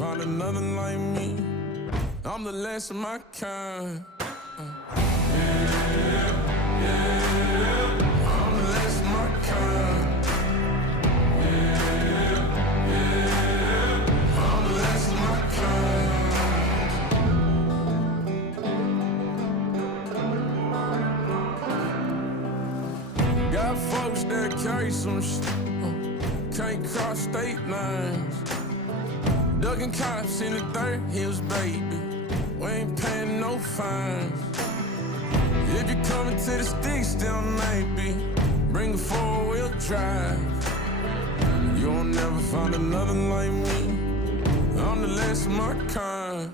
find another like me. I'm the last of my kind. I'm the last of my kind. I'm the last of my kind. Got folks that carry some shit, can't cross state lines. Ducking cops in the third hills, baby. We ain't paying no fines. If you're coming to the sticks, then maybe bring a four-wheel drive. You'll never find another like me. I'm the last of my kind.